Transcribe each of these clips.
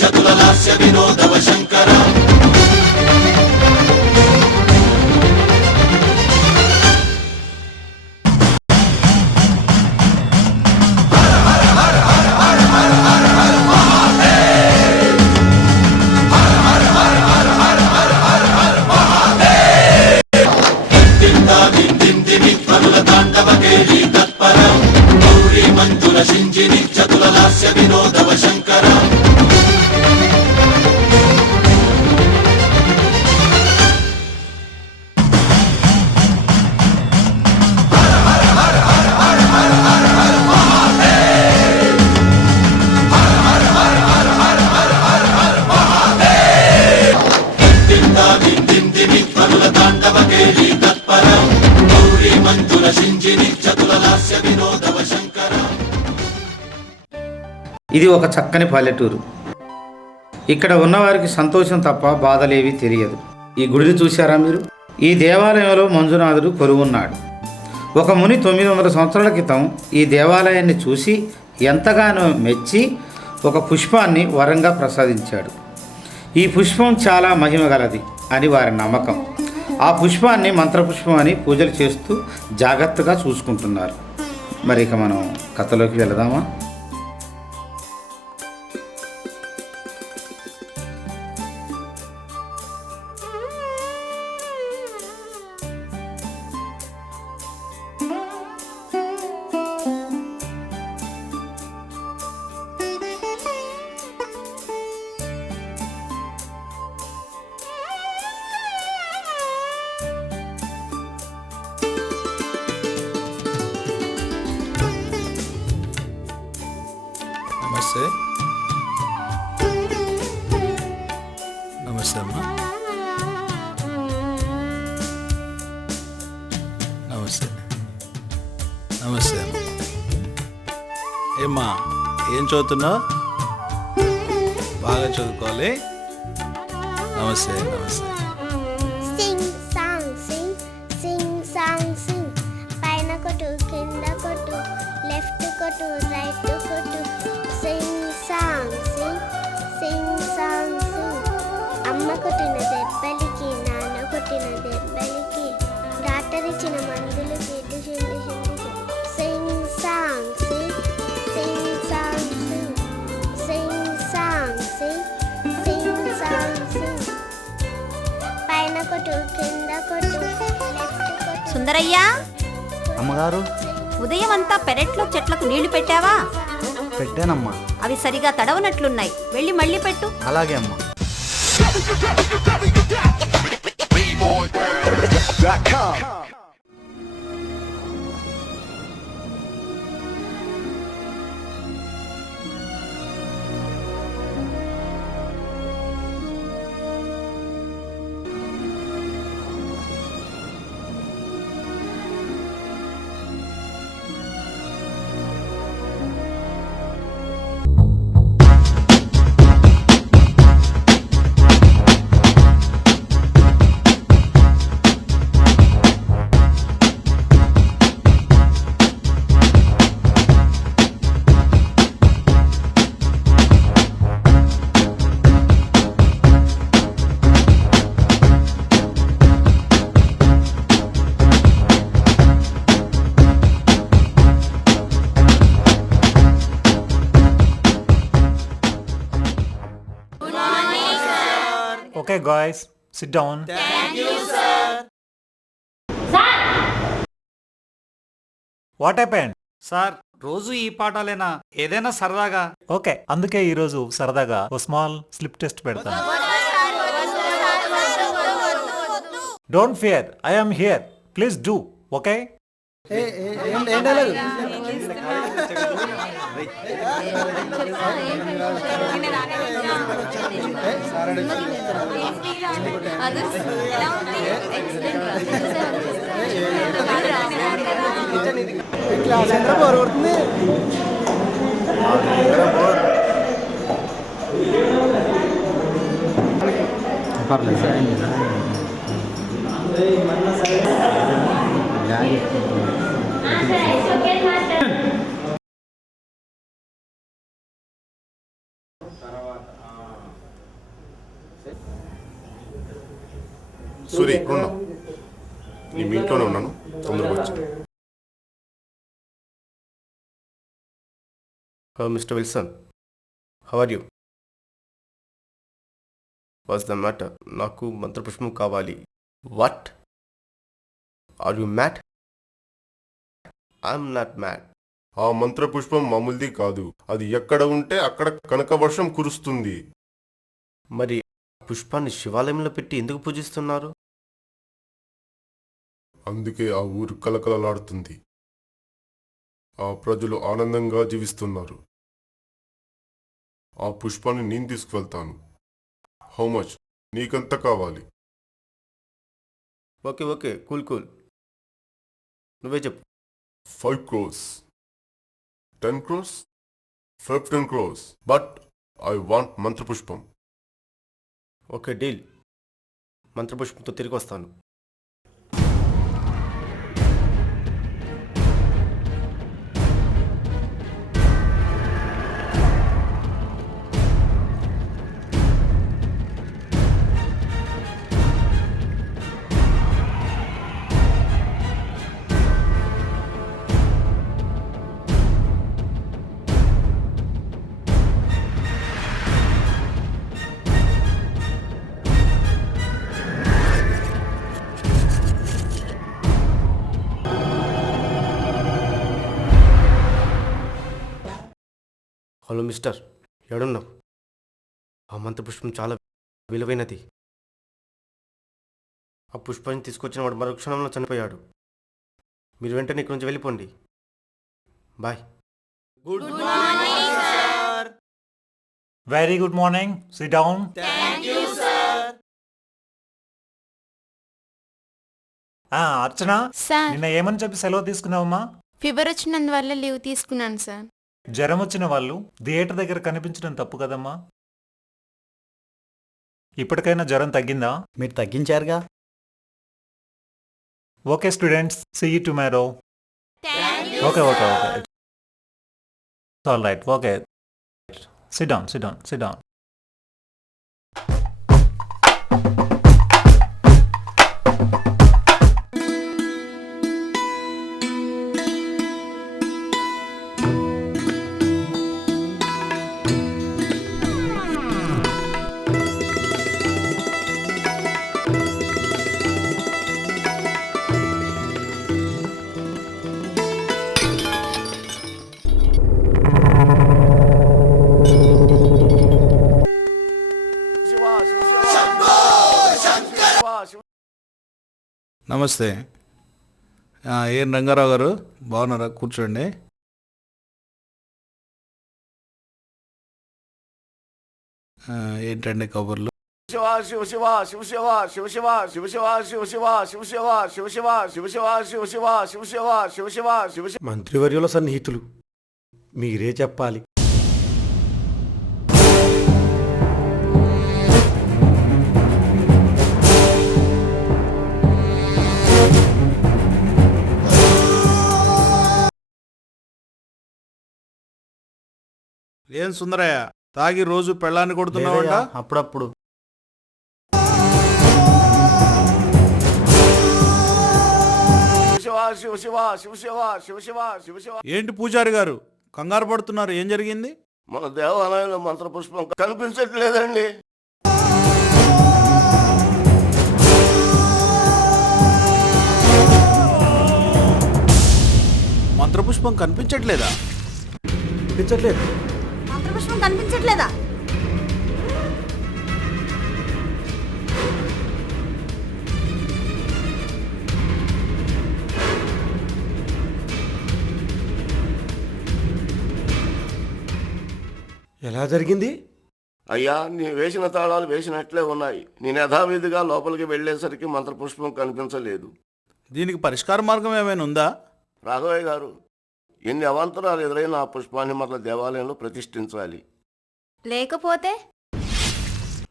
చతుల లాస్య వినోదవ శంకర మంజుల సింజిని చతుల లాస్య వినోదవ శంకర మంజుల సింజిని చతుల లాస్య వినోదవ శంకర. ఇది ఒక చక్కని పల్లెటూరు. ఇక్కడ ఉన్నవారికి సంతోషం తప్ప బాధలేవి తెలియదు. ఈ గుడిని చూశారా మీరు? ఈ దేవాలయంలో మంజునాథుడు కొలువున్నాడు. ఒక ముని 900 సంవత్సరాల క్రితం ఈ దేవాలయాన్ని చూసి ఎంతగానో మెచ్చి ఒక పుష్పాన్ని వరంగా ప్రసాదించాడు. ఈ పుష్పం చాలా మహిమ గలది అని వారి నమ్మకం. ఆ పుష్పాన్ని మంత్రపుష్పం అని పూజలు చేస్తూ జాగ్రత్తగా చూసుకుంటున్నారు. మరి ఇక మనం కథలోకి వెళదామా? నమస్తే. నమస్తే అమ్మా. నమస్తే. నమస్తే అమ్మా. ఏమ్మా ఏం చదువుతున్నావు? బాగా చదువుకోవాలి. నమస్తే. నమస్తే. Sing song sing sing song sing. పైన కొట్టు కింద కొట్టు లెఫ్ట్ కొట్టు రైట్ కొట్టు. Sing song sing sing song sing. అమ్మ కొట్టిన దెబ్బలికి నాన్న కొట్టిన దెబ్బలికి డాక్టర్ ఇచ్చిన మందులకి sing song sing sing song sing sing song sing sing song sing. పైన కొట్టు కింద కొట్టు లెఫ్ట్ కొట్టు. సుందరయ్య, అమ్మగారు, ఉదయం అంతా పెరట్లో చెట్లకు నీళ్లు పెట్టావా? పెట్టానమ్మా. అవి సరిగా తడవనట్లున్నాయి, వెళ్ళి మళ్ళీ పెట్టు. అలాగే అమ్మా. Okay guys, sit down. Thank you, sir. What happened? Sir, రోజు ఈ పాఠాలేనా? ఏదైనా సరదాగా? ఓకే, అందుకే ఈరోజు సరదాగా ఓ స్మాల్ స్లిప్ టెస్ట్ పెడతాను. Don't fear, I am here. Please do. Okay? Suri ఇక్కడున్నా. నీ మీ ఇంట్లోనే ఉన్నాను, తొందరగా వచ్చి. Mister Wilson, how are you? What's the matter? నాకు మంత్రపుష్పం కావాలి. What? Are you mad? I'm not mad. ఆ మంత్రపుష్పం మామూలుది కాదు. అది ఎక్కడ ఉంటే అక్కడ కనక వర్షం కురుస్తుంది. మరి పుష్పాన్ని శివాలయంలో పెట్టి ఎందుకు పూజిస్తున్నారు? అందుకే ఆ ఊరు కలకలలాడుతుంది. ఆ ప్రజలు ఆనందంగా జీవిస్తున్నారు. ఆ పుష్పాన్ని నేను తీసుకువెళ్తాను. How much? నీకెంత కావాలి? Okay okay, cool cool. నువ్వే చెప్పు. 5 crores, 10 crores, 15 crores. But I want మంత్రపుష్పం. Okay, deal. మంత్రపుష్పంతో తిరిగి వస్తాను. హలో మిస్టర్, ఎక్కడున్నావు? ఆ మంత్రపుష్పం చాలా విలువైనది. ఆ పుష్పాన్ని తీసుకొచ్చిన వాడు మరో క్షణంలో చనిపోయాడు. మీరు వెంటనే ఇక్కడి నుంచి వెళ్ళిపోండి. Bye. Good morning sir. Very good morning. Sit down. Thank you sir. Archana, sir, నిన్న ఏమని చెప్పి సెలవు తీసుకున్నావమ్మా? ఫీవర్ వచ్చినందువల్ల లీవ్ తీసుకున్నాను సార్. జ్వరం వచ్చిన వాళ్ళు థియేటర్ దగ్గర కనిపించడం తప్పు కదమ్మా. ఇప్పటికైనా జ్వరం తగ్గిందా? మీరు తగ్గించారుగా. Okay students, see you tomorrow. Okay okay okay, all right. Okay, sit down, sit down, sit down. నమస్తే. ఏం రంగారావు గారు, బాగున్నారా? కూర్చోండి. ఏంటండి కబుర్లు? మంత్రివర్యుల సన్నిహితులు, మీరే చెప్పాలి. ఏం సుందరయ్య, తాగి రోజు పెళ్ళాన్ని కొడుతున్నావంట? అప్పుడప్పుడు. ఏంటి పూజారి గారు కంగారు పడుతున్నారు? ఏం జరిగింది? మన దేవాలయంలో మంత్రపుష్పం కనిపించట్లేదండి. మంత్రపుష్పం కనిపించట్లేదా? కనిపించట్లేదు. మంత్రపుష్పం కనిపించట్లేదా? ఎలా జరిగింది? అయ్యా, నీ వేసిన తాళాలు వేసినట్లే ఉన్నాయి. నేను యథావిధిగా లోపలికి వెళ్ళేసరికి మంత్రపుష్పం కనిపించలేదు. దీనికి పరిష్కార మార్గం ఏమైనా ఉందా? రాఘవయ్య గారు, ఎన్ని అవాంతరాలు ఎదురైనా ఆ పుష్పాన్ని మన దేవాలయంలో ప్రతిష్ఠించాలి. లేకపోతే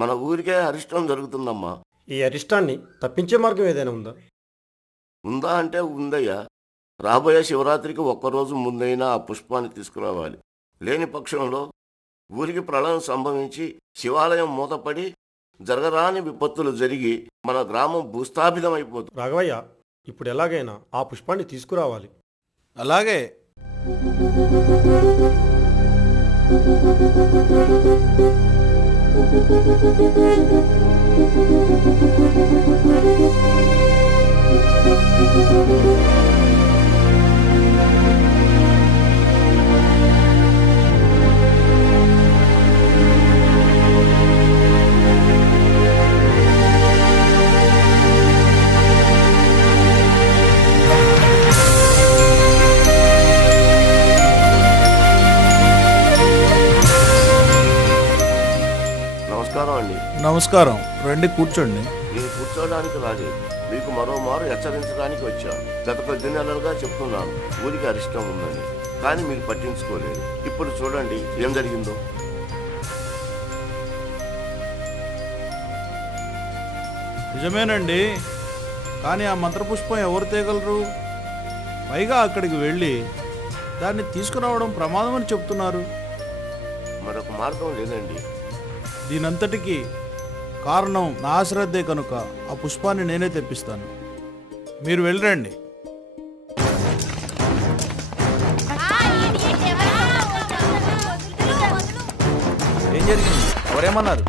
మన ఊరికే అరిష్టం జరుగుతుందమ్మా. ఈ అరిష్టాన్ని తప్పించే మార్గం ఏదైనా ఉందా? ఉందా అంటే ఉందయ్యా. రాబోయే శివరాత్రికి ఒక్కరోజు ముందైనా ఆ పుష్పాన్ని తీసుకురావాలి. లేని పక్షంలో ఊరికి ప్రళయం సంభవించి శివాలయం మూతపడి జరగరాని విపత్తులు జరిగి మన గ్రామం భూస్థాపితం అయిపోతుంది. రాఘవయ్య, ఇప్పుడు ఎలాగైనా ఆ పుష్పాన్ని తీసుకురావాలి. అలాగే. నమస్కారం అండి. నమస్కారం. రండి, కూర్చోండి. నేను కూర్చోడానికి రాలేదు, మీకు మరోమారు హెచ్చరించడానికి వచ్చా. గత 10 నెలలుగా చెప్తున్నాను ఊరికి అరిష్టం ఉందని, కానీ మీరు పట్టించుకోలేదు. ఇప్పుడు చూడండి ఏం జరిగిందో. నిజమేనండి, కానీ ఆ మంత్రపుష్పం ఎవరు తేగలరు? పైగా అక్కడికి వెళ్ళి దాన్ని తీసుకురావడం ప్రమాదం అని చెప్తున్నారు. మరొక మార్గం లేదండి. దీనంతటికీ కారణం నా అశ్రద్ధే కనుక ఆ పుష్పాన్ని నేనే తెప్పిస్తాను. మీరు వెళ్ళరండి. ఏం జరిగింది? ఎవరేమన్నారు?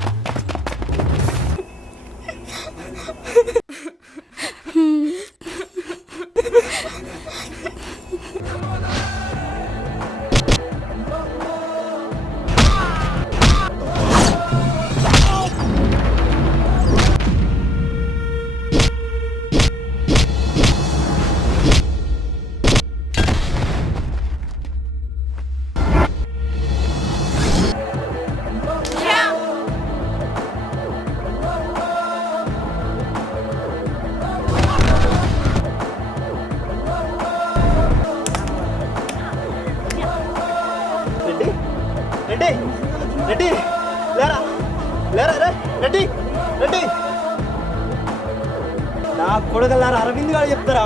నా కొడుకులారా, అరవింద్ గారు చెప్తారా?